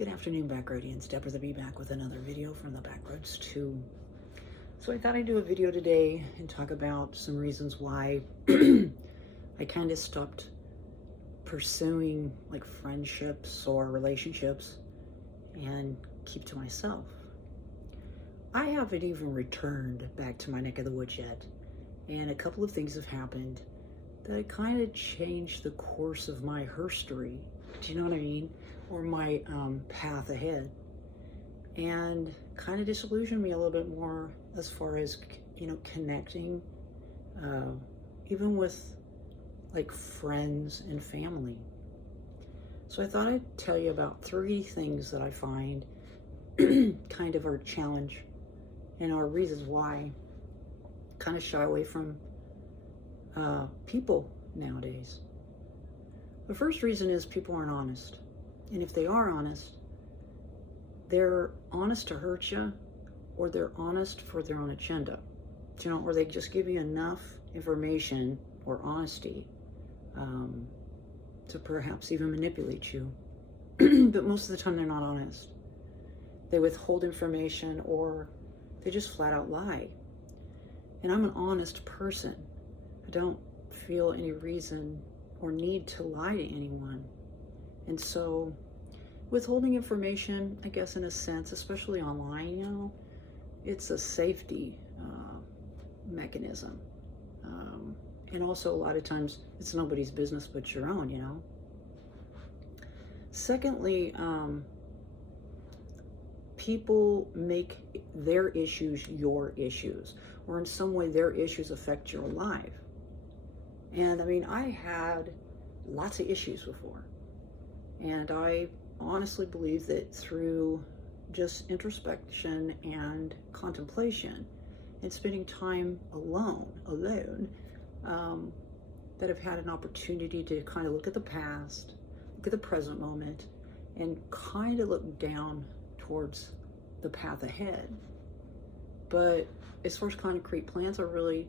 Good afternoon, Backroadians. Deborah the Bee back with another video from the Backroads 2. So I thought I'd do a video today and talk about some reasons why I kind of stopped pursuing like friendships or relationships and keep to myself. I haven't even returned back to my neck of the woods yet, and a couple of things have happened that kind of changed the course of my herstory. Do you know what I mean? Or my path ahead, and kind of disillusioned me a little bit more as far as, connecting, even with like friends and family. So I thought I'd tell you about 3 things that I find kind of our challenge and our reasons why kind of shy away from people nowadays. The first reason is people aren't honest. And if they are honest, they're honest to hurt you, or they're honest for their own agenda. Or they just give you enough information or honesty to perhaps even manipulate you. But most of the time they're not honest. They withhold information, or they just flat out lie. And I'm an honest person. I don't feel any reason or need to lie to anyone. And so withholding information, I guess in a sense, especially online, it's a safety mechanism. And also a lot of times it's nobody's business but your own. Secondly, people make their issues your issues, or in some way their issues affect your life. And I had lots of issues before. And I honestly believe that through just introspection and contemplation and spending time alone, that I've had an opportunity to kind of look at the past, look at the present moment, and kind of look down towards the path ahead. But as far as concrete plans, I really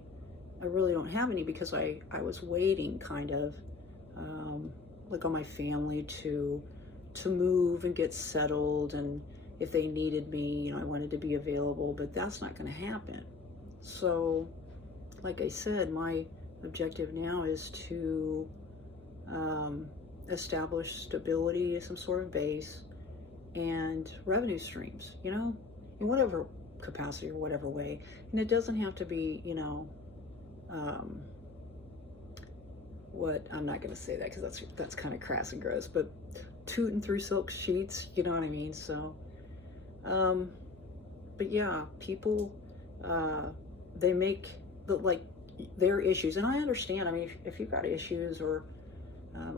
don't have any, because I was waiting kind of like on my family to move and get settled, and if they needed me, I wanted to be available, but that's not going to happen. So like I said, my objective now is to establish stability, some sort of base, and revenue streams, in whatever capacity or whatever way. And it doesn't have to be, what, I'm not going to say that because that's kind of crass and gross, but tooting through silk sheets, you know what I mean? So, but yeah, people, they make their issues, and I understand. If you've got issues, or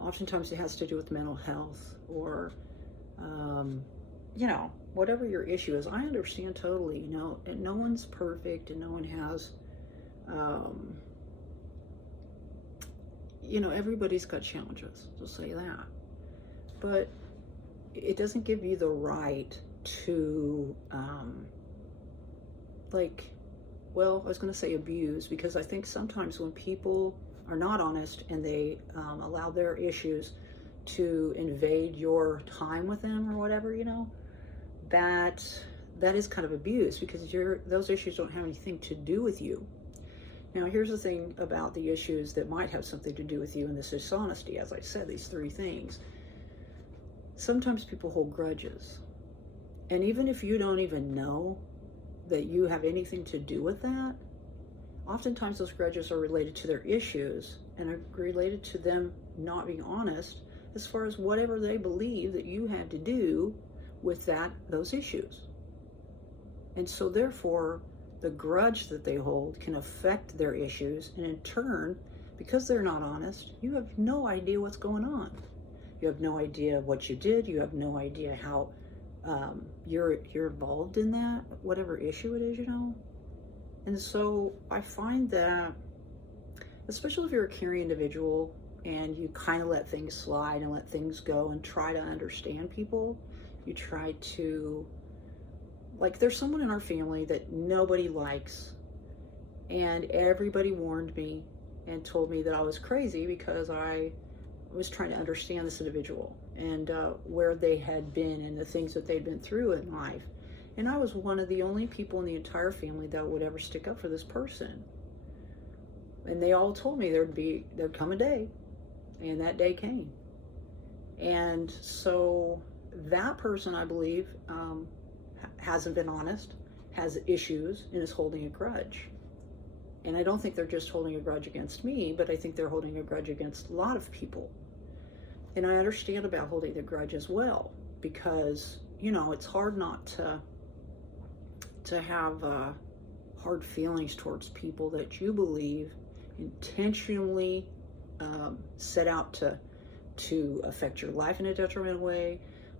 oftentimes it has to do with mental health, or whatever your issue is, I understand totally. And no one's perfect, and no one has everybody's got challenges, just say that. But it doesn't give you the right to I was going to say abuse, because I think sometimes when people are not honest and they allow their issues to invade your time with them or whatever, that is kind of abuse, because those issues don't have anything to do with you. Now, here's the thing about the issues that might have something to do with you, and this dishonesty, as I said, these 3 things. Sometimes people hold grudges. And even if you don't even know that you have anything to do with that, oftentimes those grudges are related to their issues, and are related to them not being honest as far as whatever they believe that you had to do with those issues. And so therefore, the grudge that they hold can affect their issues, and in turn, because they're not honest, you have no idea what's going on. You have no idea what you did. You have no idea how you're involved in that, whatever issue it is, And so I find that, especially if you're a caring individual and you kind of let things slide and let things go and try to understand people, you try to, there's someone in our family that nobody likes, and everybody warned me and told me that I was crazy because I was trying to understand this individual. and where they had been and the things that they'd been through in life. And I was one of the only people in the entire family that would ever stick up for this person. And they all told me there'd come a day, and that day came. And so that person, I believe, hasn't been honest, has issues, and is holding a grudge. And I don't think they're just holding a grudge against me, but I think they're holding a grudge against a lot of people. And I understand about holding the grudge as well, because, it's hard not to have hard feelings towards people that you believe intentionally set out to affect your life in a detrimental way,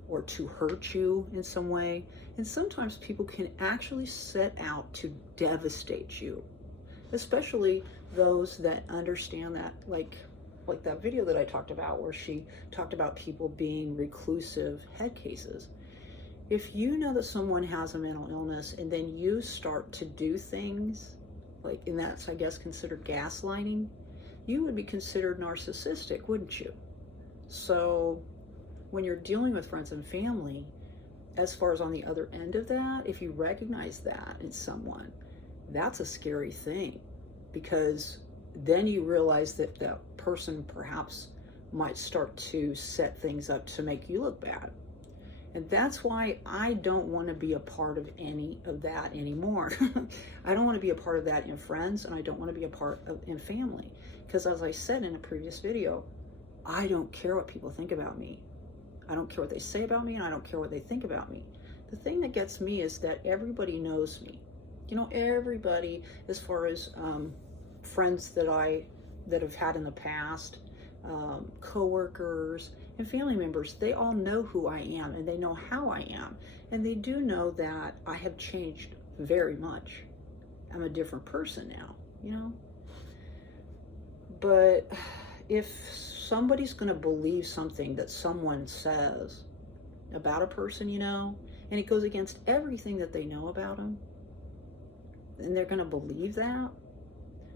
or to hurt you in some way. And sometimes people can actually set out to devastate you, especially those that understand that, like that video that I talked about, where she talked about people being reclusive head cases. If you know that someone has a mental illness and then you start to do things, and that's, I guess, considered gaslighting, you would be considered narcissistic, wouldn't you? So when you're dealing with friends and family, as far as on the other end of that, if you recognize that in someone, that's a scary thing, because then you realize that that person perhaps might start to set things up to make you look bad. And that's why I don't want to be a part of any of that anymore. I don't want to be a part of that in friends, and I don't want to be a part of in family. Because as I said in a previous video, I don't care what people think about me. I don't care what they say about me, and I don't care what they think about me. The thing that gets me is that everybody knows me. Everybody, as far as friends that have had in the past, coworkers and family members, they all know who I am, and they know how I am, and they do know that I have changed very much. I'm a different person now, But if somebody's going to believe something that someone says about a person, and it goes against everything that they know about them, and they're going to believe that,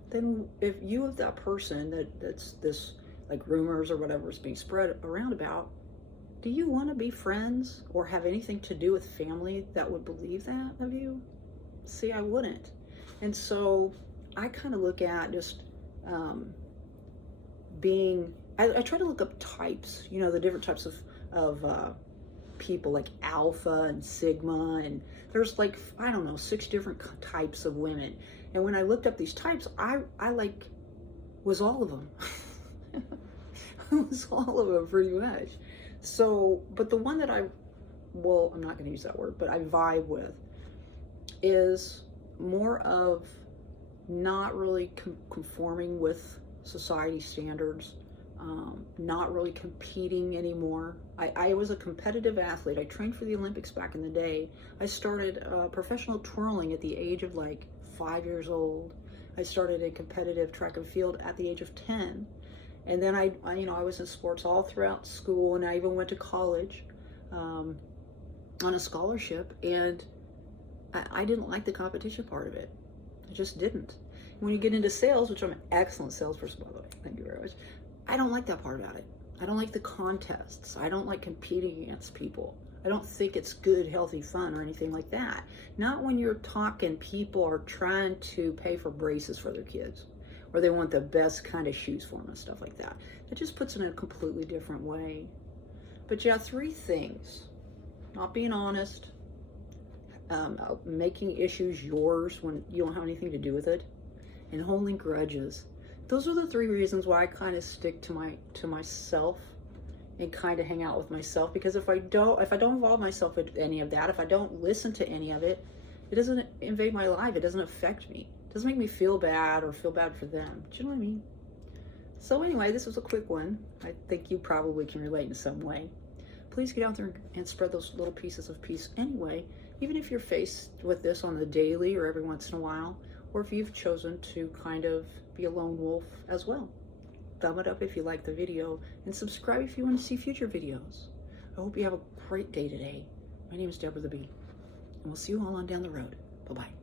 then if you have that person that's this, like rumors or whatever is being spread around about, do you want to be friends or have anything to do with family that would believe that of you? See, I wouldn't. And so I kind of look at just I try to look up types, the different types of people, like Alpha and Sigma, and there's 6 different types of women. And when I looked up these types, I was all of them. It was all of them pretty much. So, but the one that I'm not going to use that word, but I vibe with is more of not really conforming with society standards, not really competing anymore. I was a competitive athlete. I trained for the Olympics back in the day. I started professional twirling at the age of 5 years old. I started in competitive track and field at the age of 10. And then I was in sports all throughout school, and I even went to college on a scholarship, and I didn't like the competition part of it. I just didn't. When you get into sales, which I'm an excellent salesperson, by the way, thank you very much, I don't like that part about it. I don't like the contests. I don't like competing against people. I don't think it's good, healthy fun or anything like that. Not when you're talking people are trying to pay for braces for their kids, or they want the best kind of shoes for them and stuff like that. It just puts it in a completely different way. But yeah, 3 things. Not being honest, making issues yours when you don't have anything to do with it, and holding grudges. Those are the 3 reasons why I kind of stick to myself and kind of hang out with myself. Because if I don't involve myself with any of that, if I don't listen to any of it, it doesn't invade my life. It doesn't affect me. It doesn't make me feel bad or feel bad for them. Do you know what I mean? So anyway, this was a quick one. I think you probably can relate in some way. Please get out there and spread those little pieces of peace anyway, even if you're faced with this on the daily or every once in a while, or if you've chosen to kind of be a lone wolf as well. Thumb it up if you like the video, and subscribe if you want to see future videos. I hope you have a great day today. My name is Deborah the Bee, and we'll see you all on down the road. Bye-bye.